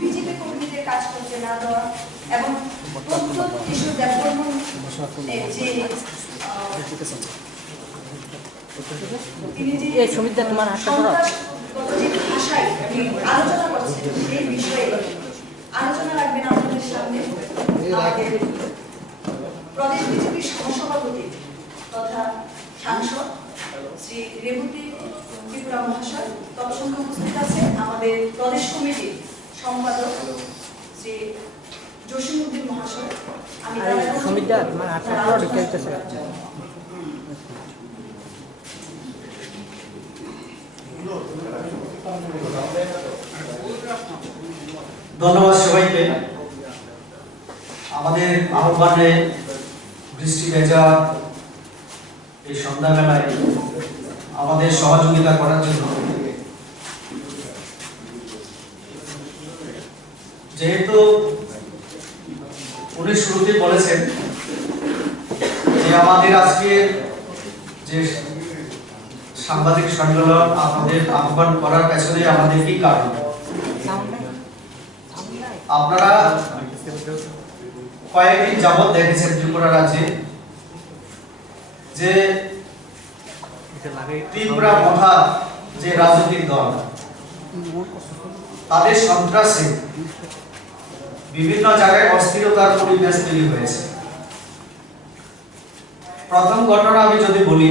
BJP কর্মীদের কাজ করতে না দেওয়া এবং তথ্য কিশোর দেববর্মন ভাষায় আলোচনা করছেন এই বিষয়ে আলোচনা রাখবেন আপনাদের সামনে প্রদেশ বিজেপির সহসভাপতি তথা সাংসদ শ্রী রেবতী ত্রিপুরা মহাশয়। তৎসঙ্গে উপস্থিত আছে আমাদের প্রদেশ কমিটির সম্পাদক শ্রী জসিমউদ্দিন মহাশয়। আমি ধন্যবাদ সবাইকে। আমাদের আহ্বানে বৃষ্টি ভেজা এই সন্ধ্যাবেলায় আমাদের সহযোগিতা করার জন্য, যেহেতু উনি শুরুতে বলেছেন যে আমাদের আজকে যে সাংবাদিক সম্মেলন আমাদের আহ্বান করার পেছনে আমাদের কি কারণ। আপনারা কয়েকদিন যাবৎ দেখেছেন ত্রিপুরা রাজ্যে যে ত্রিপুরা মথা যে রাজনৈতিক দল তাদের সন্ত্রাসে বিভিন্ন জায়গায় অস্থিরতার পরিবেশ তৈরি হয়েছে। প্রথম ঘটনা আমি যদি বলি,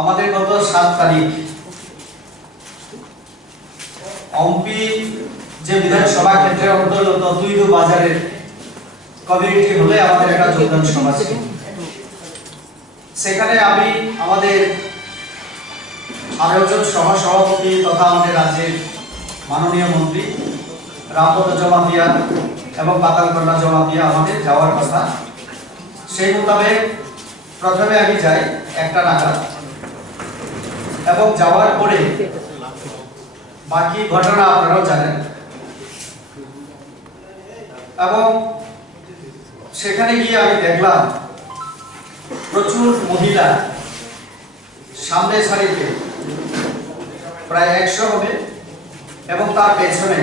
আমাদের গত 7 তারিখ অম্পি যে বিধানসভা ক্ষেত্রের অন্তর্গত দুইদু বাজারের কমিউনিটি হলে আমাদের একটা যোগদান সভা ছিল। সেখানে আমি আমাদের আয়োজক সহসভাপতি তথা আমাদের রাজ্যের মাননীয় মন্ত্রী রামপদ জমাতিয়া এবং পাতালকন্যা জমাতিয়া আমাদের যাওয়ার কথা। সেই মোতাবেক প্রথমে আমি যাই 1টা নাগাদ, এবং যাওয়ার পরে বাকি ঘটনা আপনারাও জানেন। এবং সেখানে গিয়ে আমি দেখলাম প্রচুর মহিলা সামনে সারিতে প্রায় 100 হবে, এবং তার পেছনে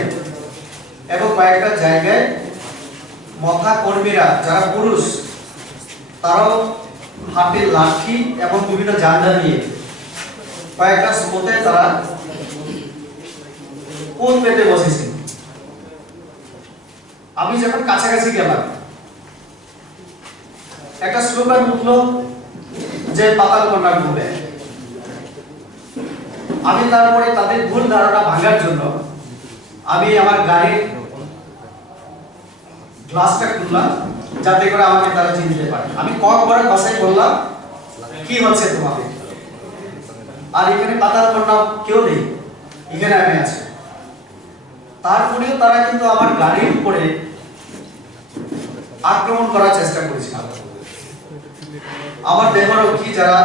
এবং কয়েকটা জায়গায় মথা কর্মীরা যারা পুরুষ তারাও হাতে লাঠি এবং বিভিন্ন জানলা নিয়ে কয়েকটা স্পটে তারা কোন পেতে বসেছে। আমি যখন কাছাকাছি গেলাম একটা স্লোগান উঠলো যে পাতালকন্যা ঘুরে। আমি তারপরে তাদের ভুল ধারণা ভাঙার জন্য আমি আমার গাড়ির গ্লাসটা খুললাম যাতে করে আমাকে তারা চিনতে পারে। আমি কয়েকবার ভাষায় বললাম কি হচ্ছে তোমাদের, আর এখানে পাতালকন্যা কেউ নেই, এখানে আমি আছি। তারপরেও তারা কিন্তু আমার গাড়ির উপরে আক্রমণ করার চেষ্টা করেছিল। আমার দেহরক্ষী যারা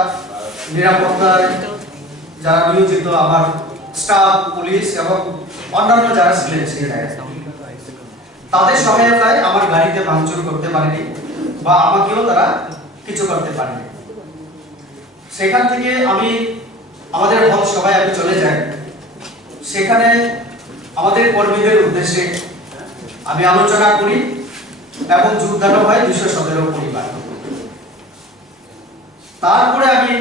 নিরাপত্তায় যারা নিয়োজিত, আমার স্টাফ, পুলিশ এবং অন্যান্য যারা ছিলেন সেখানে, তাদের সহায়তায় আমার গাড়িতে ভাঙচুর করতে পারেনি বা আমাকেও তারা কিছু করতে পারেনি। সেখান থেকে আমি আমাদের হল সভায় আমি চলে যাই। সেখানে আমাদের কর্মীদের উদ্দেশ্যে আমি আলোচনা করি এবং যোগদান হয় 217 পরিবার। তারপরে আমি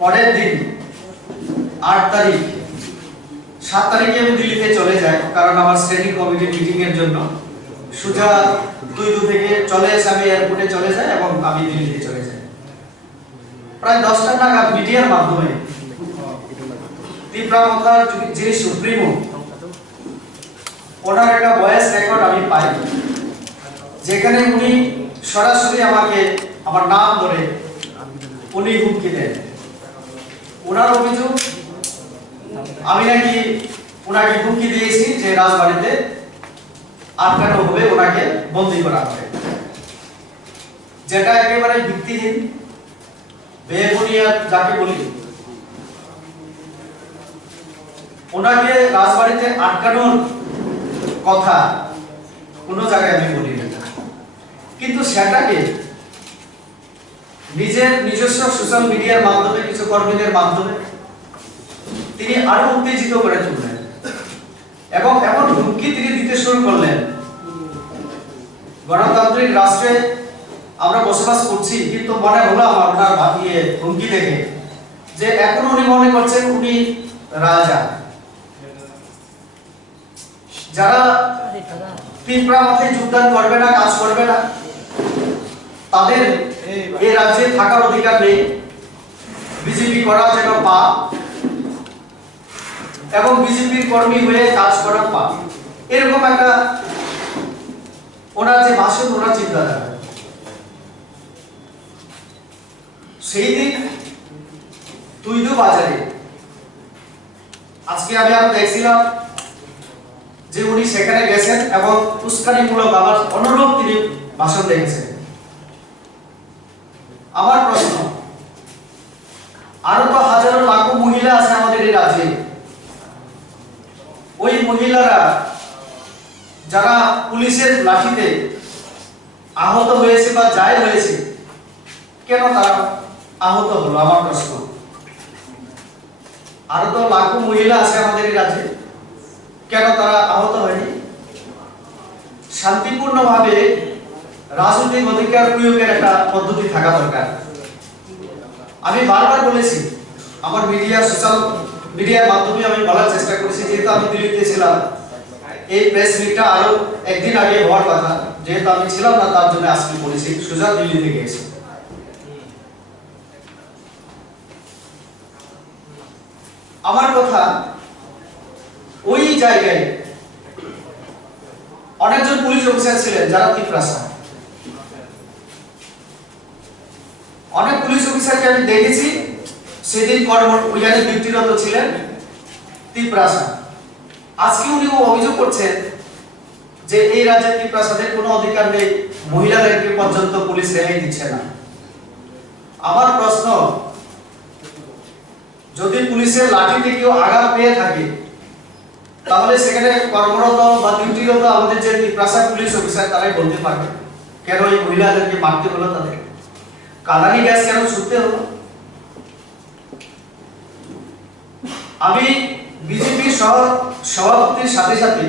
পরের দিন 8 তারিখ 7 তারিখে আমি দিল্লিতে চলে যাই, কারণ আমার স্ট্যান্ডিং কমিটির মিটিং এর জন্য। সুজা দুইদু থেকে চলে এসে আমি এয়ারপোর্টে চলে যাই এবং আমি দিল্লিতে চলে যাই। প্রায় 10টা নাগাদ মিডিয়ার মাধ্যমে ত্রিপুরা মথার যিনি সুপ্রিমো ওনার একটা ভয়েস রেকর্ড আমি পাই, যেখানে উনি সরাসরি আমাকে আমার নাম ধরে উনি হুমকি দেন। ওনার অভিযোগ আমি নাকি ওনাকে হুমকি দিয়েছি যে রাজবাড়িতে আটকানো হবে, ওনাকে বন্দী করা হবে, যেটা একেবারে ভিত্তিহীন, বেবুনিয়াদ যাকে বলি। ওনাকে রাজবাড়িতে আটকানোর কথা কোনো জায়গায় আমি বলি না, কিন্তু সেটাকে নিজের নিজস্ব সোশ্যাল মিডিয়ার মাধ্যমে কিছু কর্মীদের মাধ্যমে তিনি আরো উত্তেজিত করে তুললেন এবং এমন হুমকি তিনি দিতে শুরু করলেন। গণতান্ত্রিক রাষ্ট্রে আমরা বসবাস করছি, কিন্তু মনে হলো আমার ওনার ভাবিয়ে হুমকি দেখে যে এখন উনি মনে করছেন উনি রাজা। যারা পিঁপড়া মাথায় যোগদান করবে না, কাজ করবে না, তাদের এই রাজ্যে থাকার অধিকার নেই, বিজেপি করা যেন পাপ এবং বিজেপির কর্মী হয়ে কাজ করা পাপ, এরকম একটা ওনার যে ভাষণ, ওনার চিন্তাধারা। সেই দিন তুইদু বাজারে আজকে আমি আরো দেখছিলাম যে উনি সেখানে গেছেন এবং উস্কানিমূলক আমার অনুরূপ তিনি ভাষণ দেখেছেন। আমার প্রশ্ন, আরো তো হাজারো লাখো মহিলা আছে আমাদের এই রাজ্যে, ওই মহিলারা যারা পুলিশের লাঠিতে আহত হয়েছে বা যায় হয়েছে, কেন তারা আহত হলো? আমার প্রশ্ন। আরো তো লাখো মহিলা আছে আমাদের এই রাজ্যে, কেন তারা আহত হয়নি? শান্তিপূর্ণভাবে রাজনৈতিক অধিকার প্রয়োগের একটা পদ্ধতি থাকা দরকার। আমি বারবার বলেছি, আমার সোশ্যাল মিডিয়ার মাধ্যমে আমি বলার চেষ্টা করেছি, যেহেতু আমি দিল্লিতে ছিলাম, এই প্রেস মিটটা আরো একদিন আগে হওয়ার কথা, যেহেতু আমি ছিলাম না তার জন্য আজকে বলেছি, সোজা দিল্লি থেকে এসে। আমার কথা, ওই জায়গায় অনেকজন পুলিশ অফিসার ছিলেন যারা তিপ্রাসা। অনেক পুলিশ অফিসারকে আমি দেখেছি সেদিন ওইখানে ডিউটিরত ছিলেন তিপ্রাসা। আজকে উনি অভিযোগ করছেন যে এই রাজ্যের তিপ্রাসাদের কোনো অধিকার নেই, মহিলাদেরকে পর্যন্ত পুলিশ রেহাই দিচ্ছে না। আমার প্রশ্ন, যদি পুলিশের লাঠিতে কেউ আঘাত পেয়ে থাকে, তাহলে সেখানে কর্মরত বা ডিউটিরত আমাদের যে তিপ্রাসা পুলিশ অফিসার তারাই বলতে পারবে কেন এই মহিলাদেরকে মারতে হলো, তাদের কাঁদানি গ্যাস কেন ছুটতে হলো। আমি বিজেপি সভাপতির সাথে সাথে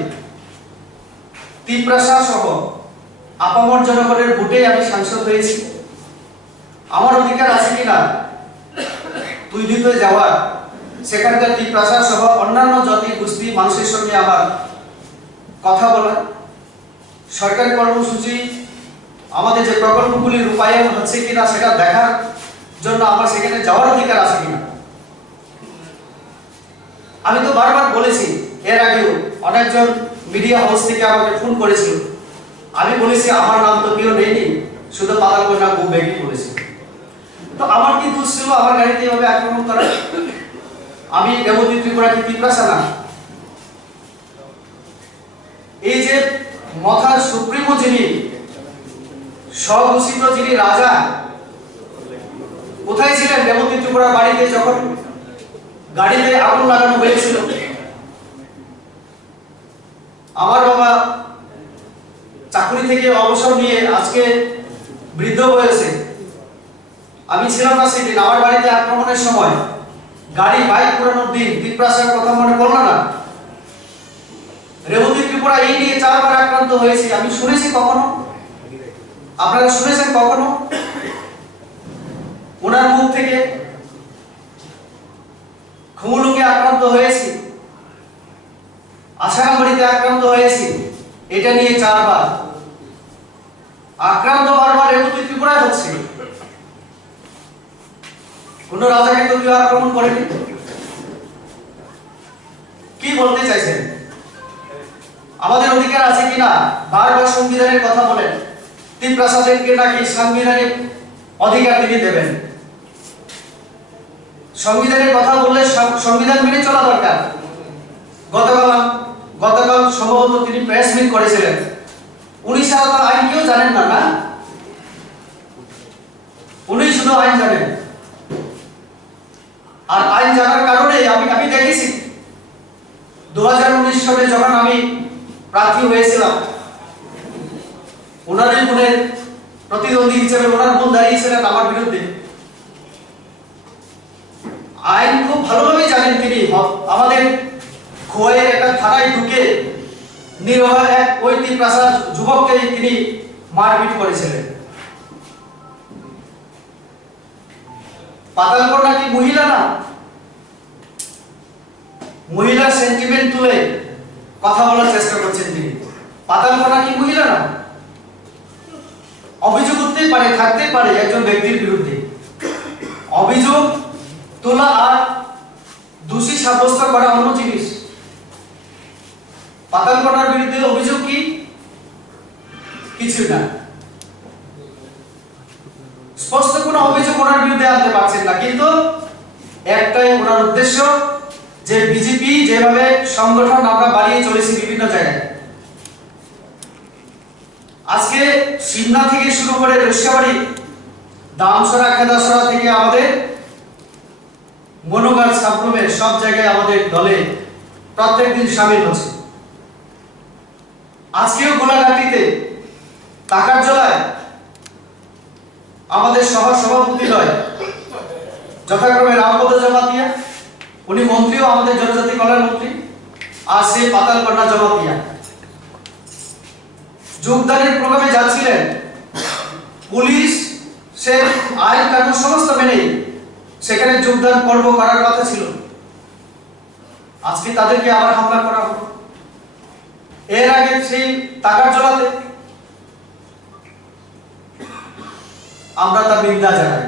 তিপ্রাসা সহ আপামর জনগণের ভোটে আমি সাংসদ হয়েছি। আমার অধিকার আছে কিনা তুই দিতে যাওয়ার, সেখানকার তিপ্রাসা সহ অন্যান্য জাতি গোষ্ঠী মানুষের সঙ্গে আমার কথা বলা, সরকারি কর্মসূচি আমাদের যে প্রকল্পগুলি রূপায়ণ হচ্ছে কিনা সেটা দেখার জন্য আমার সেখানে যাওয়ার অধিকার আছে কিনা। আমি তো বারবার বলেছি, এর আগেও অনেকজন মিডিয়া হাউস থেকে আমাকে ফোন করেছিল, আমি বলেছি আমার নাম তো কেউ নেয়নি, শুধু পাতালকন্যা খুব বেগি বলেছি। তো আমার কি দোষ ছিল আমার গাড়িতে এভাবে আক্রমণ করা? আমি দেবতী ত্রিপুরা কি তিপ্রাসা না? এই যে মথার সুপ্রিমো যিনি, স্বঘোষিত যিনি রাজা, কোথায় ছিলেন দেবতী ত্রিপুরার বাড়িতে যখন গাড়িতে আগুন লাগানো হয়েছিল? আমার বাবা চাকরি থেকে অবসর নিয়ে আজকে বৃদ্ধ বয়সে, আমি ছিলাম না সেদিন। আমার বাড়িতে আক্রমণের সময় গাড়ি বাইক পুরানোর দিন তিপ্রাসার কথা মনে পড়লো না? রেবতী ত্রিপুরা এই নিয়ে 4 বার আক্রান্ত হয়েছে, আমি শুনেছি কখনো? আপনারা শুনেছেন কখনো ওনার মুখ থেকে? খুমুলুকে আক্রান্ত হয়েছি, আশারামবাড়িতে আক্রান্ত হয়েছি, এটা নিয়ে 4 বার আক্রান্ত। বারবার রেবতী ত্রিপুরায় হচ্ছে। কোন রাজাকে তো কেউ আক্রমণ করেনি। কি বলতে চাইছেন? আমাদের অধিকার আছে কিনা? বারবার সংবিধানের কথা বলেন, তিপ্রাসাদেরকে নাকি সাংবিধানিক অধিকার তিনি দেবেন। সংবিধানের কথা বললে সংবিধান মেনে চলা দরকার। গতকাল সম্ভবত তিনি প্রেস মিট করেছিলেন, উনি ছাড়া তো আইন কেউ জানেন না, না? উনি শুধু আইন জানেন। আর আইন জানার কারণে আমি দেখেছি 2019 সালে যখন আমি প্রার্থী হয়েছিলাম, ওনারই বোনের প্রতিদ্বন্দ্বী হিসেবে ওনার বোন দাঁড়িয়েছিলেন আমার বিরুদ্ধে। আইন খুব ভালোভাবে জানেন তিনি। আমাদের খোয়াইয়ের একটা থানায় ঢুকে নিরহ এক ওই তিপ্রাসার যুবককে তিনি মারপিট করেছিলেন। পাতালকন্যা কি মহিলা না? মহিলার সেন্টিমেন্ট তুলে কথা বলার চেষ্টা করছেন তিনি। পাতালকন্যা কি মহিলা না? অভিযোগ উঠতেই পারে, থাকতেই পারে একজন ব্যক্তির বিরুদ্ধে। অভিযোগ তোলা আর দোষী সাব্যস্ত করা অন্য জিনিস। পাতালকন্যার বিরুদ্ধে অভিযোগ কি? কিছু না, স্পষ্ট কোনো অভিযোগ ওনার বিরুদ্ধে আনতে পারছেন না, কিন্তু একটাই ওনার উদ্দেশ্য যে বিজেপি যেভাবে সংগঠন আমরা বাড়িয়ে চলেছি বিভিন্ন জায়গায়, আজকে সিমনা থেকে শুরু করে রসিয়াবাড়ি, দামসরা, খেদাসরা থেকে আমাদের মনোগার, সাবরুমের সব জায়গায় আমাদের দলে প্রত্যেকদিন সামিল হচ্ছে। আজকেও গোলাঘাটিতে টাকার জলায় আমাদের সভাপতিদ্বয় যথাক্রমে রামপদ জমাতিয়া, উনি মন্ত্রীও, আমাদের জনজাতি কল্যাণ মন্ত্রী, আর সে পাতালকন্যা জমাতিয়া যোগদানের প্রোগ্রামে যাচ্ছিলেন। পুলিশ সে আইন কানুন সমস্ত মেনে সেখানে যোগদান পর্ব করার কথা ছিল, আজকে তাদেরকে আবার হামলা করা হলো। এর আগে সেই টাকার জলাতে আমরা তার নিন্দা জানাই।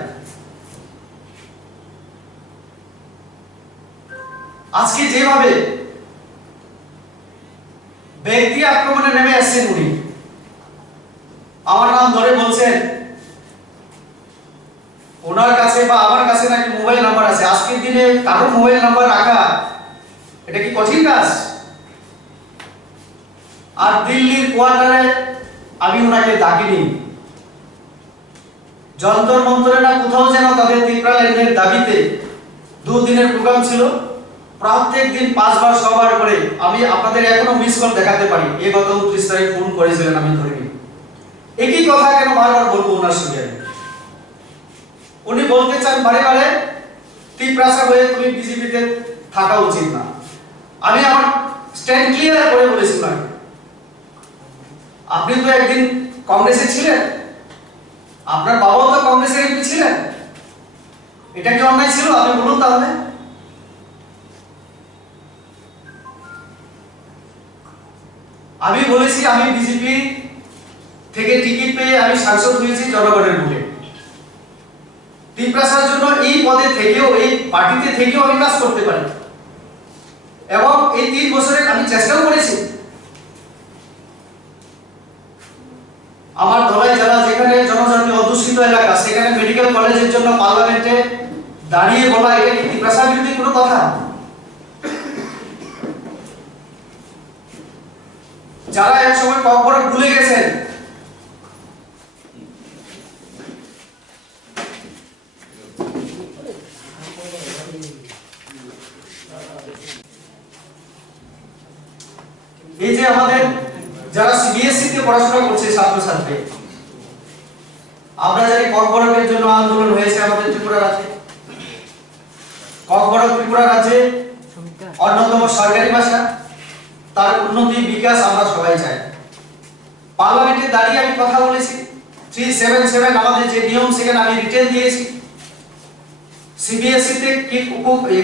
আজকে যেভাবে ব্যক্তি আক্রমণে নেমে আসছেন উনি, আমার নাম ধরে বলছেন ওনার কাছে বা আমার কাছে নাকি মোবাইল নাম্বার আছে। আজকের দিনে কারো মোবাইল নাম্বার রাখা এটা কি কঠিন কাজ? আর দিল্লির কোয়ার্টারে আমি ওনাকে ডাকিনি, যন্তর মন্তরে না কোথাও যেন তাদের তিপ্রা লাইনের দাবিতে দুদিনের প্রোগ্রাম ছিল। প্রত্যেক দিন 5 বার 6 বার করে আমি আপনাদের এখনো মিস কল দেখাতে পারি। এই গত 29 তারিখ ফোন করেছিলেন, আমি ধরিনি। একই কথা কেন বারবার বলবো ওনার সঙ্গে? উনি বলতে চান বারে বারে তিপ্রাসা হয়ে তুমি বিজেপিতে থাকা উচিত না। আমি আমার স্ট্যান্ড ক্লিয়ার করে বলেছিলাম, আপনি তো একদিন কংগ্রেসে ছিলেন, আপনার বাবাও তো কংগ্রেসের এমপি ছিলেন, এটা কি অন্যায় ছিল? আপনি বলুন তাহলে। আমি বলেছি আমি বিজেপি থেকে টিকিট পেয়ে আমি সাংসদ হয়েছি জনগণের ভোটে। তিপ্রাসার জন্য এই পদে থেকেও, এই পার্টিতে থেকেও আমি কাজ করতে পারি, এবং এই 3 বছরে আমি চেষ্টাও করেছি। আমার ধলাই জেলা যেখানে জনজাতি অধ্যুষিত এলাকা, সেখানে মেডিকেল কলেজের জন্য পার্লামেন্টে দাঁড়িয়ে বলা এটা কি তিপ্রাসা বিরোধী কোনো কথা? যারা এক সময় কখনো ভুলে গেছেন, এই যে আমাদের যারা সিবিএসসি তে পড়াশোনা করছে ছাত্রছাত্রী, আমরা জানি কর্পোরেটের জন্য আন্দোলন হয়েছে আমাদের ত্রিপুরা রাজ্যে। কর্পোরেট ত্রিপুরা রাজ্যে অন্যতম সরকারি ভাষা, তার উন্নতি বিকাশ আমরা সবাই চাই। পার্লামেন্টে দাঁড়িয়ে আমি কথা বলেছি, 377 আমাদের যে নিয়ম সেখানে আমি রিটেন দিয়েছি। সিবিএসসি তে কি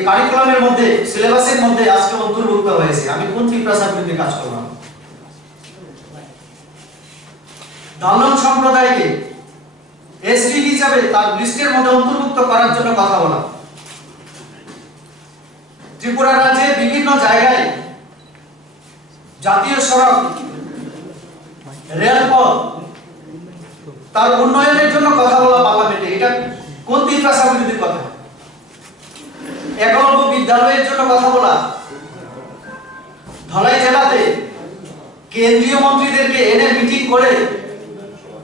কারিকুলামের মধ্যে, সিলেবাসের মধ্যে আজকে অন্তর্ভুক্ত হয়েছে। আমি কোন তিপ্রাসার বিরুদ্ধে কাজ করলাম? দালন সম্প্রদায়কে এসটি হিসাবে তার লিস্টের মধ্যে অন্তর্ভুক্ত করার জন্য কথা বলা। ত্রিপুরা রাজ্যে বিভিন্ন জায়গায় জাতীয় সড়ক, রেলপথ, তার উন্নয়নের জন্য কথা বলা পার্লামেন্টে, এটা কোন তিপ্রাসা বিরোধী কথা? একলব্য বিদ্যালয়ের জন্য কথা বলা। ধলাই জেলাতে কেন্দ্রীয় মন্ত্রীদেরকে এনে মিটিং করে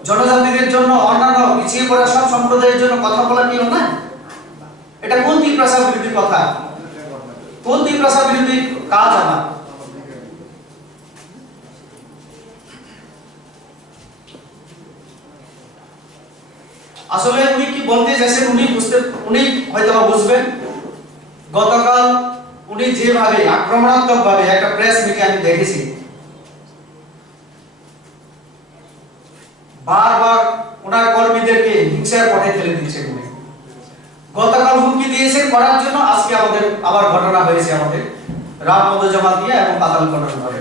জনজাতিদের জন্য, অন্যান্য পিছিয়ে পড়া সব সম্প্রদায়ের জন্য কথা বলা কি না? এটা কোন তিপ্রাসা বিরোধী কথা? কোন তিপ্রাসা বিরোধী কাজ? আমার আসলে উনি কি বলতে চাইছেন উনি হয়তো বুঝবেন, গতকাল উনি যেভাবে আক্রমণাত্মকভাবে একটা প্রেস মিটে আমি দেখেছি, বারবার ওনার কর্মীদেরকে হিংসার পথে ঠেলে দিচ্ছে উনি। গতকাল হুমকি দিয়েছেন করার জন্য, আজকে আমাদের আবার ঘটনা হয়েছে আমাদের রামপদ জমা দিয়ে এবং পাতাল ঘটনা ধরে।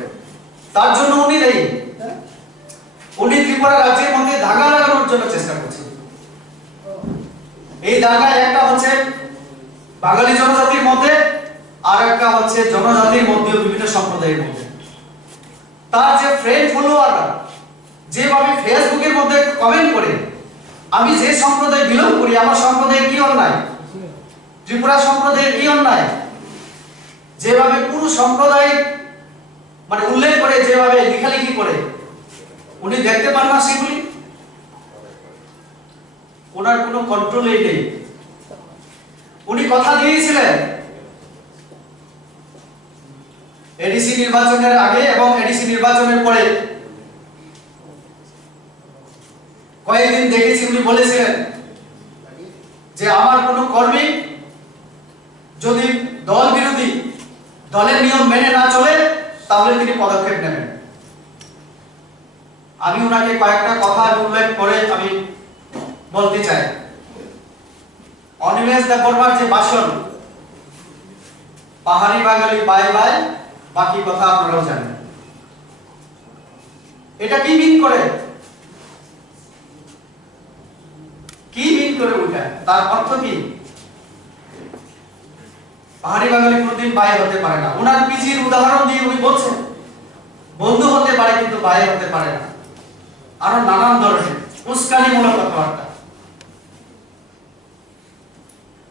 তার জন্য উনি নেই, উনি ত্রিপুরা রাজ্যের মধ্যে দাঙ্গা লাগানোর জন্য চেষ্টা করছেন। এই দাঙ্গা একটা হচ্ছে বাঙালি জনজাতির মধ্যে, আর একটা হচ্ছে জনজাতির মধ্যে, বিভিন্ন সম্প্রদায়ের মধ্যে। তার যে ফ্রেন্ড ফলোয়াররা যেভাবে ফেসবুকের মধ্যে কমেন্ট করে, আমি যে সম্প্রদায় বিলং করি, আমার সম্প্রদায়ের কি অন্যায়, ত্রিপুরা সম্প্রদায়ের কি অন্যায়, যেভাবে পুরো সম্প্রদায় মানে উল্লেখ করে, যেভাবে লেখালেখি করে, উনি দেখতে পান না সেগুলি? ওনার কোনো কন্ট্রোলই নেই। উনি কথা দিয়েছিলেন এডিসি নির্বাচনের আগে এবং এডিসি নির্বাচনের পরে কয়েকদিন দেখেছি উনি বলেছিলেন যে আমার কোনো কর্মী যদি দল বিরোধী, দলের নিয়ম মেনে না চলে, তাহলে তিনি পদক্ষেপ নেবেন। আমি ওনাকে কয়েকটা কথা উল্লেখ করে আমি বলতে চাই। অনিমেষ দেববর্মার যে ভাষণ, পাহাড়ি বাঙালি বাই বাই, বাকি কথা আপনারাও জানেন, এটা কি মিন করে, কি মিন করে ওইটা, তার অর্থ কি? পাহাড়ি বাঙালি কোনদিন বাই হতে পারে না। ওনার পিজির উদাহরণ দিয়ে উনি বলছেন বন্ধু হতে পারে কিন্তু বাই হতে পারে না। আরো নানান ধরনের উস্কানিমূলক কথাবার্তা।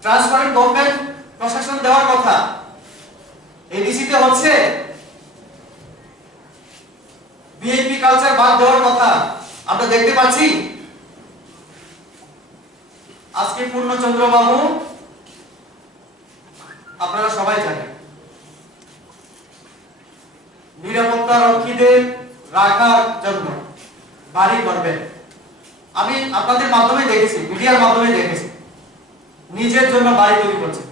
ট্রান্সপারেন্ট গভর্নমেন্ট প্রশাসন দেওয়ার কথা, এডিসিতে হচ্ছে ভিআইপি কালচার বাদ দেওয়ার কথা, আমরা দেখতে পাচ্ছি। আজকে পূর্ণচন্দ্র বাবু, আপনারা সবাই জানেন, নিরাপত্তা রক্ষীদের রাখার জন্য বাড়ি করবেন। আমি আপনাদের মাধ্যমে দেখেছি, মিডিয়ার মাধ্যমে দেখেছি, নিজের জন্য বাড়ি তৈরি করছেন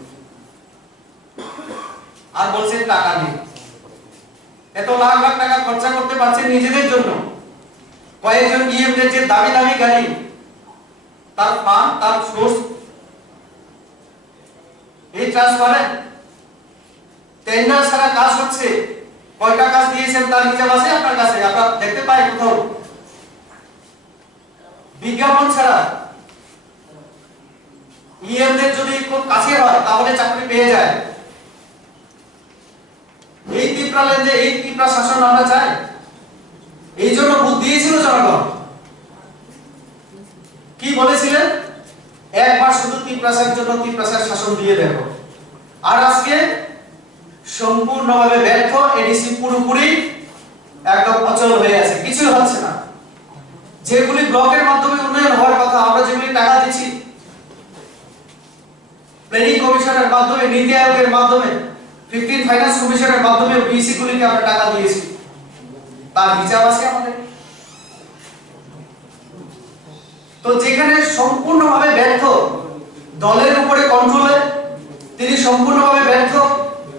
আর বলছেন টাকা নেই। এত লাখ লাখ টাকা খরচা করতে পারছেন নিজেদের জন্য। কয়েকজন ইএমদের যে দামি দামি গাড়ি, তার ফান্ড, তার সোর্স এই ট্রান্সপারেন্ট টেন্ডার ছাড়া কাজ হচ্ছে। কয়টা কাজ দিয়েছেন তার হিসাব আছে আপনার কাছে, আপনারা দেখতে পাই কোথাও? বিজ্ঞাপন ছাড়া ইএমদের যদি খুব কাছে হয় তাহলে চাকরি পেয়ে যায়। এই ত্রিপুরা লেনদে, এই ত্রিপুরা শাসন আমরা চাই। এই জন্য ভোট দিয়েছিল জনগণ। কি বলেছিলেন? একবার শুধু ত্রিপুরার জন্য ত্রিপুরার শাসন দিয়ে দেখো। আর আজকে সম্পূর্ণভাবে ব্যর্থ। এডিসি পুরোপুরি একদম অচল হয়ে আছে, কিছু হচ্ছে না। যেগুলি ব্লকের মাধ্যমে উন্নয়ন হওয়ার কথা, আমরা যেগুলি টাকা দিচ্ছি প্ল্যানিং কমিশনের মাধ্যমে, নীতি আয়োগের মাধ্যমে, 15 ফাইন্যান্স কমিশনের মাধ্যমে বিসি গুলিকে আমরা টাকা দিয়েছি, তার হিসাব আছে আমাদের। তো যেখানে সম্পূর্ণভাবে ব্যর্থ, দলের উপরে কন্ট্রোলে তিনি সম্পূর্ণভাবে ব্যর্থ,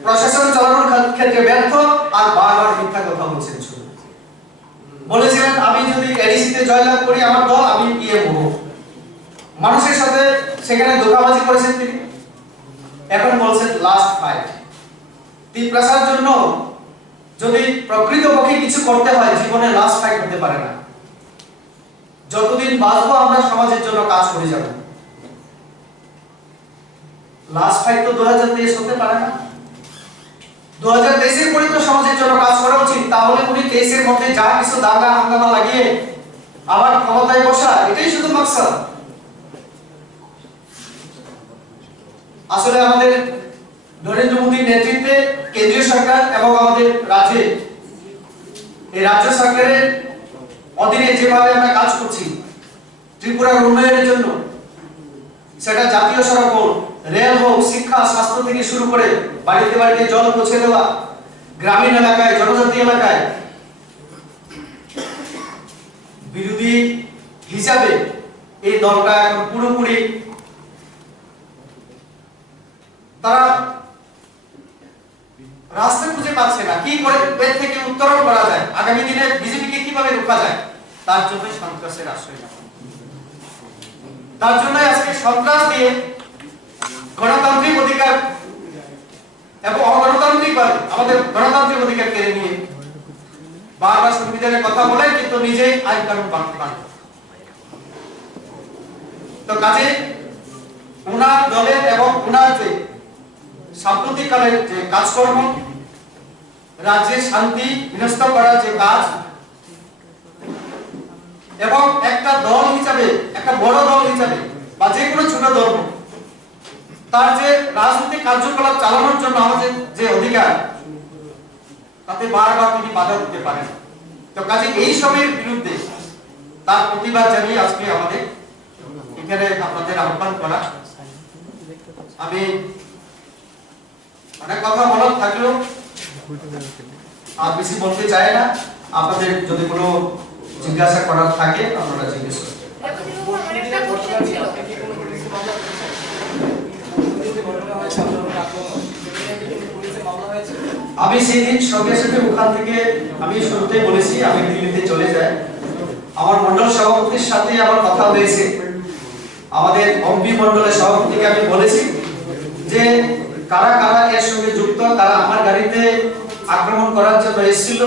প্রশাসন চালানোর ক্ষেত্রে ব্যর্থ, আর বারবার মিথ্যা কথা বলছেন। বলেছিলেন আমি যদি এডিসিতে জয়লাভ করি আমার দল, আমি পিএম হব। মানুষের সাথে সেখানে ধোঁকাবাজি করেছেন তিনি। এখন বলছেন লাস্ট ফাইট। ত্রিপুরার জন্য যদি প্রকৃতপক্ষে কিছু করতে হয়, জীবনে লাস্ট ফাইট হতে পারে না। যতদিন বাঁচবো আমরা সমাজের জন্য কাজ করে যাব। লাস্ট ফাইট তো 2023 হতে পারে না। 2023 এর পরে তো সমাজের জন্য কাজ করা উচিত। তাহলে উনি 23 এর মধ্যে যা কিছু দাঙ্গা হাঙ্গামা লাগিয়ে আবার ক্ষমতায় বসা, এটাই শুধু মাকসাদ। আসলে আমাদের নরেন্দ্র মোদীর নেতৃত্বে কেন্দ্রীয় সরকার এবং আমাদের রাজ্যে, এই রাজ্য সরকারের অধীনে যেভাবে আমরা কাজ করছি ত্রিপুরার উন্নয়নের জন্য, সেটা জাতীয় সড়ক হোক, রেল হোক, শিক্ষা, স্বাস্থ্য থেকে শুরু করে বাড়িতে বাড়িতে জল পৌঁছে দেওয়া, গ্রামীণ এলাকায়, জনজাতি এলাকায়, বিরোধী হিসাবে এই দলটা এখন পুরোপুরি তারা রাস্তা খুঁজে পাচ্ছে না, কি করে এর থেকে উত্তরণ করা যায়, আগামী দিনে বিজেপিকে কিভাবে রোকা যায়, তার জন্য সন্ত্রাসের আশ্রয় নেওয়া। তার জন্য আজকে সন্ত্রাস দিয়ে গণতান্ত্রিক অধিকার এবং অগণতান্ত্রিকভাবে আমাদের গণতান্ত্রিক অধিকার কেড়ে নিয়ে বারবার সংবিধানের কথা বলে কিন্তু নিজেই আইন কানুন ভাঙতে পারে। তো কাজে ওনার দলের এবং ওনার যে সাম্প্রতিককালের যে কাজকর্ম, রাজ্যের শান্তি বিনষ্ট করার যে কাজ, এবং একটা দল হিসাবে, একটা বড় দল হিসাবে বা যে কোনো ছোট দল তার যে রাজনৈতিক কার্যকলাপ চালানোর জন্য আমাদের যে অধিকার, তাতে বারবার তিনি বাধা দিতে পারেন। তো কাজে এই সবের বিরুদ্ধে তার প্রতিবাদ জানিয়ে আজকে আমাদের এখানে আপনাদের আহ্বান করা। আমি অনেক কথা বলার থাকলেও আর বেশি বলতে চাই না। আপনাদের যদি কোনো জিজ্ঞাসা করার থাকে আপনারা জিজ্ঞেস করুন। আমি সেদিন সঙ্গে সঙ্গে ওখান থেকে আমি শুরুতেই বলেছি আমি দিল্লিতে চলে যাই। আমার মন্ডল সভাপতির সাথে আমার কথা হয়েছে, আমাদের অম্পি মন্ডলের সভাপতিকে আমি বলেছি যে কারা কারা এর সঙ্গে যুক্ত, তারা আমার গাড়িতে আক্রমণ করার জন্য এসেছিল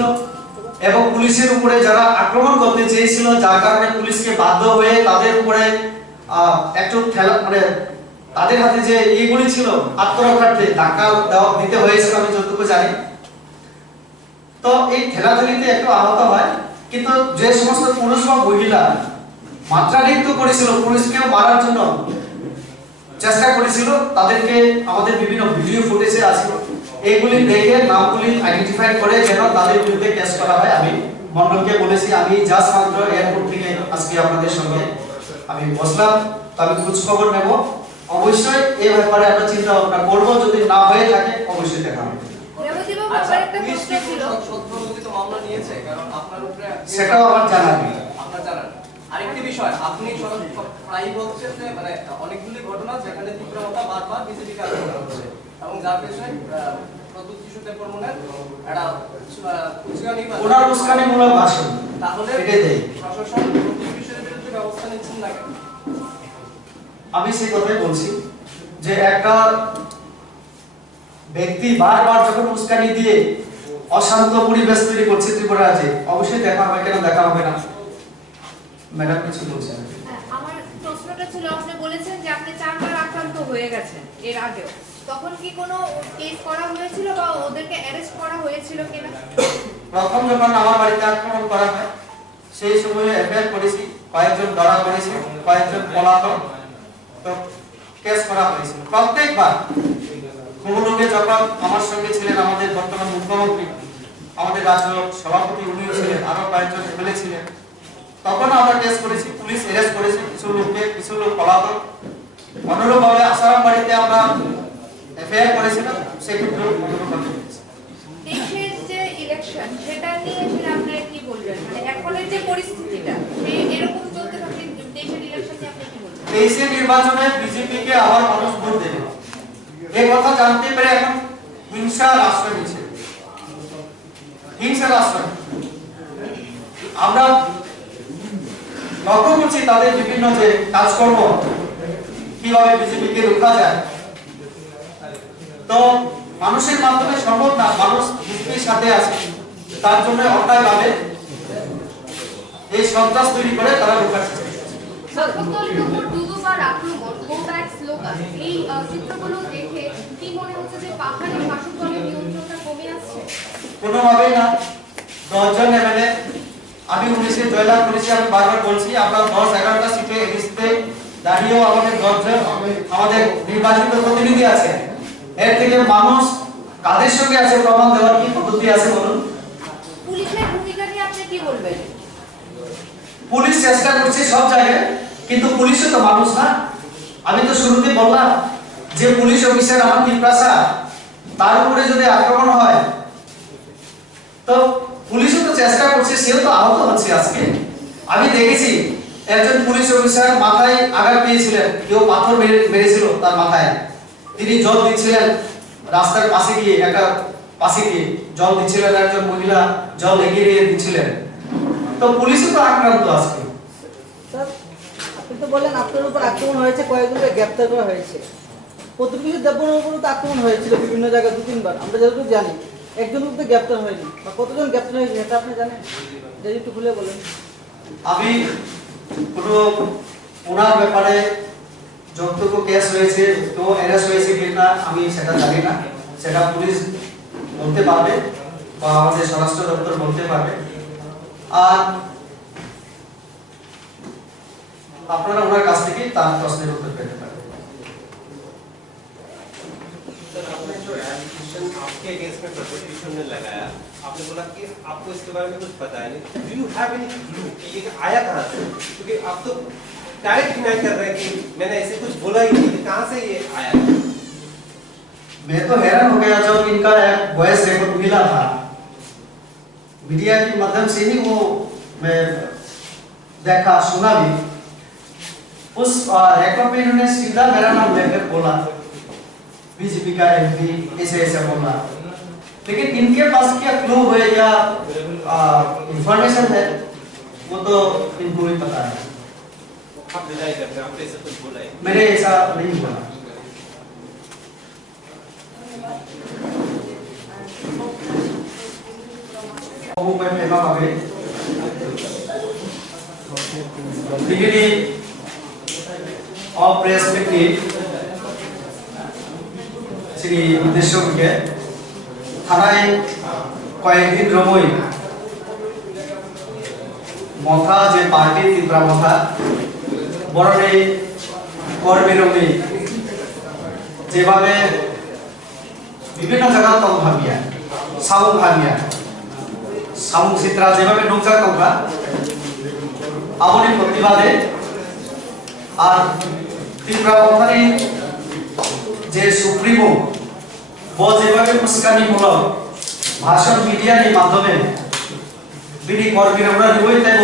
এবং পুলিশের উপরে যারা আক্রমণ করতে চেয়েছিল, যার কারণে পুলিশকে বাধ্য হয়ে তাদের উপরে একটু ঠেলা মানে তাদের হাতে যে এইগুলি ছিল আত্মরক্ষার্থে ধাক্কা দেওয়া দিতে হয়েছিল আমি যতটুকু জানি। তো এই ঠেলাঠেলিতে একটু আহত হয়, কিন্তু যে সমস্ত পুরুষ বা মহিলা মাত্রাতিরিক্ত করেছিল, পুলিশকেও মারার জন্য চেষ্টা করেছিল, তাদেরকে আমাদের বিভিন্ন ভিডিও ফুটেজে আছে, এইগুলি দেখে নামগুলি আইডেন্টিফাই করে যেন তাদের বিরুদ্ধে কেস করা হয়। আমি মন্ডলকে বলেছি, আমি জাস্ট মাত্র এয়ারপোর্ট থেকে আজকে আপনাদের সঙ্গে আমি বসলাম, তো আমি খোঁজ খবর নেব, অবশ্যই এই ব্যাপারে আমরা চিন্তা ভাবনা করবো, যদি না হয়ে থাকে অবশ্যই দেখা হবে। সেটাও আমার জানা নেই। আরেকটি বিষয়, আপনি প্রায়ই বলছেন যে মানে অনেকগুলি ঘটনা যেখানে তীব্রতা বারবার বিজেপিকে আক্রমণ হচ্ছে এবং যার পেছনে প্রদ্যুৎ কিশোর দেববর্মনের একটা উস্কানিমূলক ভাষণ, তাহলে প্রশাসন প্রদ্যুৎ কিশোরের বিরুদ্ধে ব্যবস্থা নিচ্ছেন না কেন? আমি সেই কথাই বলছি যে একটা ব্যক্তি বারবার যখন উস্কানি দিয়ে অশান্ত পরিবেশ তৈরি করছে ত্রিপুরা রাজ্যে, অবশ্যই দেখা হবে। কেন দেখা হবে না? ম্যাডাম কিছু বলছেন? আমার প্রশ্নটা ছিল, আপনি বলেছেন যে আপনি 4 বার আক্রান্ত হয়ে গেছেন এর আগেও, তখন কি কোনো কেস করা হয়েছিল বা ওদেরকে অ্যারেস্ট করা হয়েছিল কিনা? প্রথম যখন আমার বাড়িতে আক্রমণ করা হয় সেই সময়ে এফআইআর করেছি, কয়েকজন ধরা পড়েছে, কয়েকজন পলাতক, তো কেস করা হয়েছিল। প্রত্যেকবার কুমুরুকে যখন আমার সঙ্গে ছিলেন আমাদের বর্তমান মুখ্যমন্ত্রী, আমাদের রাজ্য সভাপতি উনিও ছিলেন, আরো কয়েকজন এমএলএ ছিলেন, তখন আমরা কেস করেছি, পুলিশ অ্যারেস্ট করেছে কিছু লোককে, কিছু লোক পলাতক। অনুরূপভাবে আসারাম বাড়িতে আমরা এফআইআর করেছিলাম, সেক্ষেত্রেও অনুরূপভাবে দেশের যে ইলেকশন সেটা নিয়ে আসলে আপনারা কি বলবেন? মানে এখনের যে পরিস্থিতিটা এরকম চলতে থাকলে দেশের ইলেকশন নিয়ে আপনি কি বলবেন? দেশের নির্বাচনে বিজেপিকে আবার মানুষ ভোট দেবে, এই কথা জানতে পেরে এখন হিংসার আশ্রয় নিচ্ছে, হিংসার আশ্রয়। আমরা লক্ষ্য করছি তাদের বিভিন্ন যে কাজকর্ম, কিভাবে বিজেপিকে রোকা যায়। তো মানুষের মাধ্যমে সম্ভব না, মানুষ বিজেপির সাথে আছে, তার জন্য অন্যায়ভাবে এই সন্ত্রাস তৈরি করে তারা রোকার চেষ্টা করছে। ছাত্রদলের উপর দুবার আক্রমণ, গো ব্যাক স্লোগান, এই চিত্রগুলো দেখে কি মনে হচ্ছে যে পাহাড়ি শাসক দলের নিয়ন্ত্রণটা কমে আসছে? কোনোভাবেই না। 10 জন এমএলএ, আমি 19-এ জয়লাভ করেছি, আমি বারবার বলছি আমরা 10-11টা সিটে এগিয়ে দাঁড়িয়েও আমাদের 10 জন আমাদের নির্বাচিত প্রতিনিধি আছে। এর থেকে মানুষ কাদের সঙ্গে আছে প্রমাণ দেওয়ার কি পদ্ধতি আছে বলুন? পুলিশের ভূমিকা নিয়ে আপনি কি বলবেন? পুলিশ চেষ্টা করছে সব জায়গায়, কিন্তু পুলিশও তো মানুষ না। আমি তো শুরুতেই বললাম যে পুলিশ অফিসার আমার পিপাসা, তার উপরে যদি আক্রমণ হয় তো পুলিশও তো চেষ্টা করছে, সেও তো আহত হচ্ছে। আজকে আমি দেখেছি একজন পুলিশ অফিসার মাথায় আঘাত পেয়েছিলেন, কেউ পাথর মেরেছিল তার মাথায়, তিনি জল দিচ্ছিলেন রাস্তার পাশে গিয়ে একটা পাশে গিয়ে জল দিচ্ছিলেন, একজন মহিলা জল এগিয়ে দিচ্ছিলেন। তো পুলিশও তো আক্রান্ত আজকে। স্যার, আপনি তো বললেন আপনার উপর আক্রমণ হয়েছে, কয়েকজনকে গ্রেপ্তার করা হয়েছে। প্রতিবেশী দেববর্মার উপরও তো আক্রমণ হয়েছিল বিভিন্ন জায়গায় 2-3 বার, আমরা যতটুকু জানি। একজন তো গ্রেপ্তার হয়নি, বা কতজন গ্রেপ্তার হয়েছে এটা আপনি জানেন? যদি একটু খুলে বলেন। আমি কোনো ওনার ব্যাপারে যতটুকু কেস হয়েছে তো অ্যারেস্ট হয়েছে কিনা আমি সেটা জানি না, সেটা পুলিশ বলতে পারবে বা আমাদের স্বরাষ্ট্র দপ্তর বলতে পারবে। আর আপনারা ওনার কাছ থেকে তার প্রশ্নের উত্তর পেতে পারেন। सर, आपने जो एप्लीकेशन आपके अगेंस्ट में प्रोसिक्यूशन ने लगाया, आपने बोला कि आपको इसके बारे में कुछ पता है नहीं। Do you have any clue कि ये आया कहाँ से? क्योंकि आप तो डायरेक्ट डिनाई कर रहे हैं कि मैंने ऐसे कुछ बोला ही नहीं, कहाँ से ये आया? मैं तो हैरान हो गया जब इनका एक वॉइस रिकॉर्ड मिला था, मीडिया के माध्यम से ही वो मैं देखा सुना भी। उस रिकॉर्ड में इन्होंने सीधा मेरा नाम लेकर बोला, बीजेपी का एमपी ऐसे ऐसे बोला। लेकिन इनके पास क्या क्लू है या इंफॉर्मेशन है वो तो इनको ही पता है। आप डिनाई करते हैं, आपने ऐसा कुछ बोला है? मैंने ऐसा नहीं बोला। वो मैं FEMA Bhave degree of press व्यक्ति श्री उद्देश्य के थानाय कয়েকদিন রবই মথা যে পার্টি তীব্রা মথা বরণে করবিরমি যেভাবে বিভিন্ন জায়গা তম ভাবিয়া সামু চিত্রা যেভাবে নুকজা তোমরা আমনি প্রতিবাদে আর তীব্রা মথারি যে সুপ্রিমো ও যেভাবে উস্কানিমূলক ভাষণ মিডিয়ার মাধ্যমে বিনি কর্মীরা আমরা রুই দেব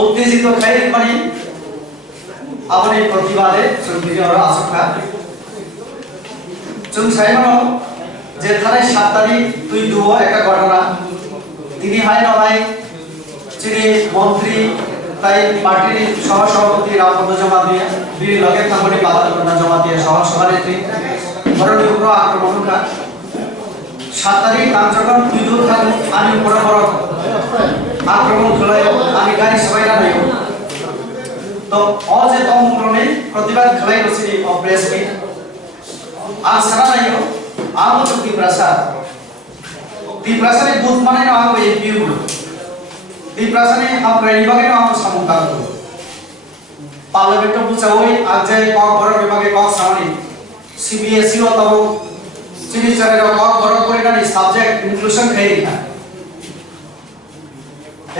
উত্তেজিত খাই মানে আমনি প্রতিবাদে সুপ্রিমরা আশঙ্কা जों साइमानो जे थानाय 7 तारिख 2 একটা ঘটনা তিনি হাই নয় যিনি মন্ত্রী তাই পার্টির সহ সভাপতি রামপদ জমা দিয়ে বিল লগে থামনি পাতা জমা দিয়ে সহ সভানেত্রী বরণ উপর আক্রমণকা 7 তারিখ তার যখন 2 থান আমি বড় বড় আক্রমণ চলায় আমি গাড়ি সবাই না নাই তো অজে তমগ্রনে প্রতিবাদ খেলাই রছি প্রেস মিট आज सारा नहीं हो आप तो तीव्रसा ने बूथ माने ना आप ये व्यू तीव्रसा ने हम रेडी बागे ना हम समुद्र को पार्लियामेंट में पूछा हुई आज जाए कॉक बड़ा विभागे कॉक सामने सीबीएसई और तब चीनी चले रहा कॉक बड़ा कोई ना सब्जेक्ट इंक्लूजन कहीं ना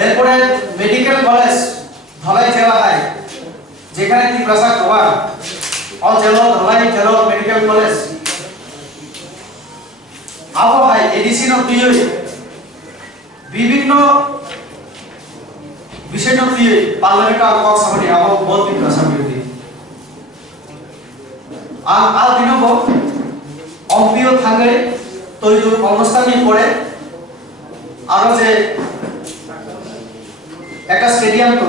एयरपोर्ट मेडिकल कॉलेज धलाई चला है जेकरे तीव्रसा कोआ और चलो धलाई चलो मेडिकल कॉलेज अब भाई एडिशन ऑफ दिए विभिन्न विषय न दिए पार्लियामेंट का कॉक सामने अब बहुत भी प्रश्न होती आ दिनों को অম্পিও থাকে তৈরি অবস্থানে পড়ে আরো যে একটা স্টেডিয়াম তো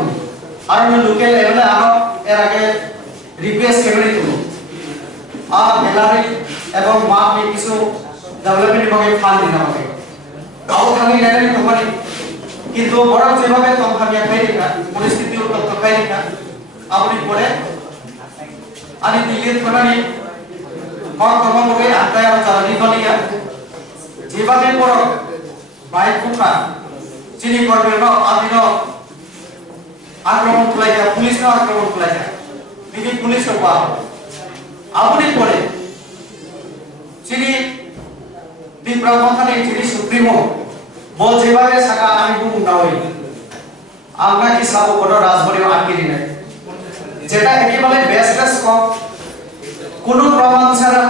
আর লোকাল লেভেলে আরো এর আগে রিপ্লেস কেমনে করব আর গ্যালারি এবং মাঠে কিছু ডেভেলপমেন্ট এবং ফান্ড দিতে হবে আও খালি গ্যালারি তো মানে কিন্তু বড় যেভাবে তো আমি খাই না পরিস্থিতি তথ্য খাই না আপনি পড়ে আমি দিল্লির কোনানি কম কম করে আটটায় আর চালানি বলিয়া যেভাবে বড় বাইক কুকা চিনি করবে না আদিন আক্রমণ চালাইয়া পুলিশ না আক্রমণ চালাইয়া বিধি পুলিশ হওয়া আপনি পড়ে চিনি বিপ্রবন্ধনে চিনি সুপ্রিমো বল যেভাবে সাকা আমি বুমুটা হই আমরা কি সব বড় রাজবাড়ি আটকে নাই যেটা একেবারে বেসলেস কম কোনো প্রমাণ ছাড়া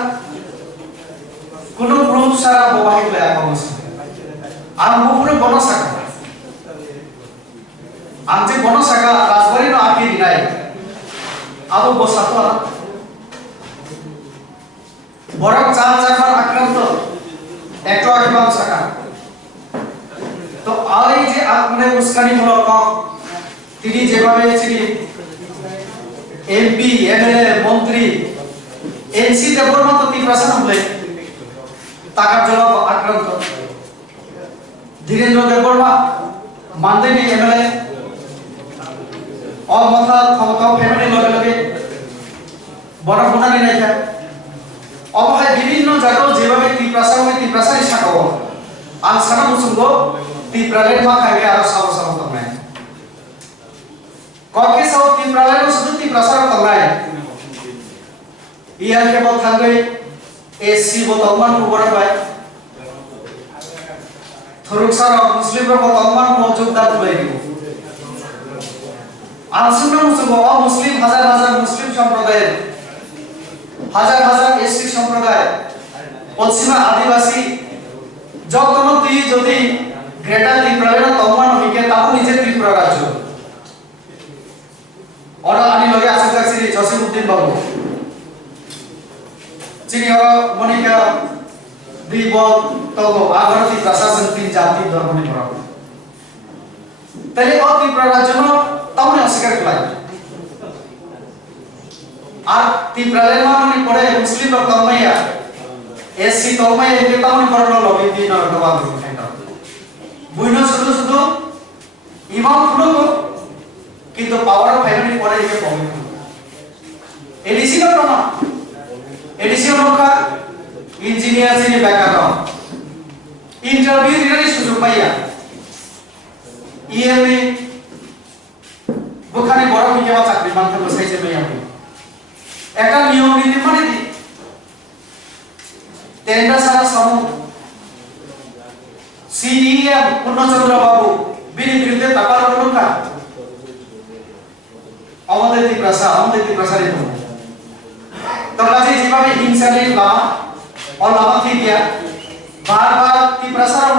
কোনো প্রুফ ছাড়া প্রবাহিত হয়ে অবস্থা আর মুখরে বনশাখা আর যে বনশাখা রাজবাড়ির আটকে নাই আবো বসাতো বরং 4-4বার আক্রান্ত একটু আগে বাম শাখা। তো এই যে মানে উস্কানিমূলক তিনি যেভাবে তিনি এমপি এমএলএ মন্ত্রী এনসি দেবর মতো তীব্রাসন হলে টাকার জন্য আক্রান্ত ধীরেন্দ্র দেববর্মা মানদেবী এমএলএ অমথা ক্ষমতা ফ্যামিলি লগে লগে বড় ভুনানি নাইকা অবহায় বিভিন্ন জায়গায় যেভাবে তীব্রাসানি শাখাও আং সানা মুসুঙ্গ তীব্রালের মাখাগে আর সাবো সাবো তংনাই ককে সাও তীব্রালের শুধু তীব্রাসার তংনাই ইয়ার কেবল থাকবে এসসি বতমান উপরবাই থরুক সারা মুসলিম বতমান যোগদান করে দিব আনসুনা মুসলিম মুসলিম হাজার হাজার মুসলিম সম্প্রদায়ের হাজার হাজার এসসি সম্প্রদায় পশ্চিমা আদিবাসী যখন তুই যদি গ্রেটার ত্রিপুরার তমান হইকে তাও নিজে ত্রিপুরা রাজ্য ওরা আমি লগে আছে থাকছি জসিমউদ্দিন বাবু চিনি ওরা মনিকা বিবল তগো আগরতি প্রশাসন তিন জাতি ধর্ম নির্ভর তাহলে ত্রিপুরা রাজ্য তাহলে অস্বীকার করা আর ত্রিপুরালের মানে পড়ে মুসলিম তন্ময়া এসসি তন্ময়া একে তাহলে করলো লবি দিন আর দবা দিন বুইনো শুধু শুধু ইমাম ফুলো কিন্তু পাওয়ার ফ্যামিলি পড়ে একে প্রবলেম এডিসি না প্রমাণ এডিসি নৌকা ইঞ্জিনিয়ার যিনি ব্যাকগ্রাউন্ড ইন্টারভিউ দিলে সুযোগ পাইয়া ইএমএ ওখানে বড় হয়ে চাকরি মানতে বসাইছে মেয়ে একটা নিয়ম নীতি মানে দি তেন্ডা সারা সমু সিইএম পূর্ণচন্দ্র বাবু বিরুদ্ধে টাকার অনুকা আমাদের ত্রিপ্রাসারে তো কাজে যেভাবে হিংসারে লামা থেকে বারবার ত্রিপ্রাসার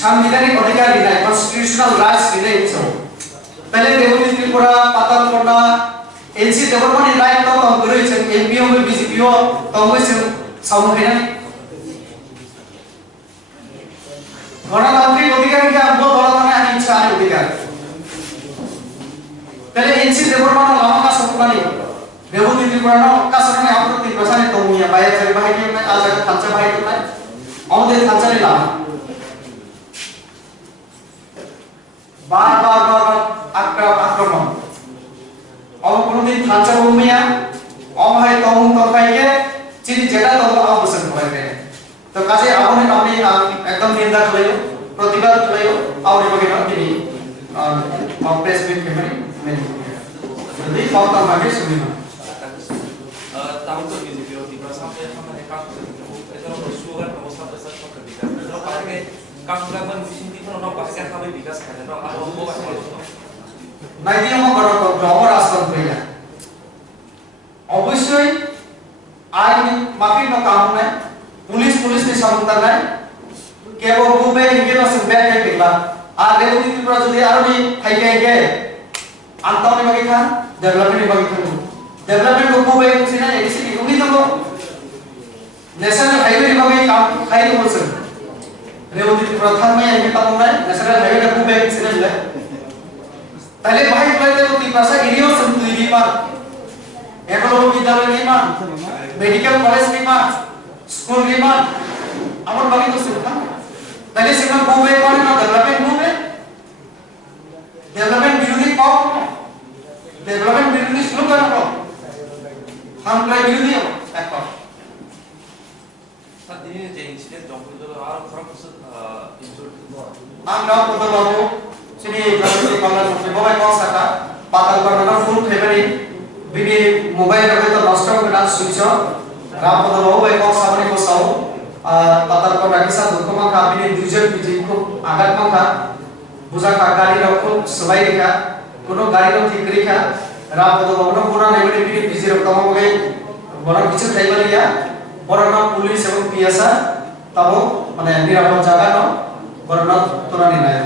সাংবিধানিক অধিকার নাই কনস্টিটিউশনাল রাইটস দিলে তাহলে দেবতী ত্রিপুরা পাতালকোনা এনসি দেবরমানি রাইট তো তম করেছেন এমপিও বিজেপিও তম হয়েছে সম্মুখীন গণতান্ত্রিক অধিকার কি আমগো দলতানা হিংসা অধিকার তাহলে এনসি দেবরমান লামা সপমানি দেবতী ত্রিপুরা কাসরনে আমপ্রতি প্রসারে তমুয়া বাইরে চলে বাহিনী না আজ খালচা বাহিনী না আমাদের খালচারে লামা বারবার আক্রমণ কোনদিন খালচা বমিয়া অমহাই তমুং তরকাইকে চিনি যেটা তত অবসর করে তো কাজে আপনি একদম নিন্দা করিও প্রতিবাদ করিও আর এবারে তিনি প্রেস মিট কেমনি মেনি যদি কথা ভাবে শুনিও তাও তো বিজেপি ও ত্রিপুরা সামনে সামনে কাজ করতে এটা সুগার অবস্থা প্রসার করতে বিকাশ এটা কাকে কামলাগন মিশিন দিন না বাসে খাবে বিকাশ করে না আর ও বাসে নাই দিয়ে মো করো জবর আশ্রম কইলা অবশ্যই আইন মাফি ন কাম নাই পুলিশ নি সমতা নাই কেবল গুবে হিগে না সব ব্যাক কেলা আর দেবতী ত্রিপুরা যদি আরনি থাইকে গে আন্তনি বাকি খান ডেভেলপমেন্ট বাকি খান ডেভেলপমেন্ট को गुबे कुछ ना ऐसे की उम्मीद हो नेशनल हाईवे बाकी काम खाई हो सर रेवती प्रथम में ये काम है नेशनल हाईवे का गुबे कुछ ना ले पहले भाई बोले तो ত্রিপুরা एरिया संतुलित निर्माण एकलो विद्यालय निर्माण मेडिकल कॉलेज निर्माण स्कूल निर्माण আমার বাকি তো সুবিধা তাহলে সেটা গুবে করে না ডেভেলপমেন্ট বিরোধী কম ডেভেলপমেন্ট বিরোধী স্লোগান কম हम প্রায় বিরোধী একদম স্যার দিনে যে ইনসিডেন্ট জঙ্গল আর খরচ ইনসুরেন্স আমরা কত বাবু চিনি প্রযুক্তি কল্যাণ মন্ত্রী বাবাই কসাকা পাতাল করোনা ফুল ফেব্রুয়ারি বিনি মোবাইল রে তো নষ্ট করে না সুইচ রামপদ বাবু বাই কসাবনি কোসাও পাতাল করোনা কিসা দুকমা কা বিনি দুজন বিজি খুব আঘাত মাখা বুঝা কা গাড়ি রকম সবাই রেখা কোনো গাড়ি নো ঠিক রেখা রামপদ বাবু পুরা নেবেনি বিনি বিজি রকম হবে বড় কিছু থাইবালিয়া বড় না পুলিশ এবং পিএসআর তাও মানে নিরাপদ জায়গা ন বড় না তোরা নি নাই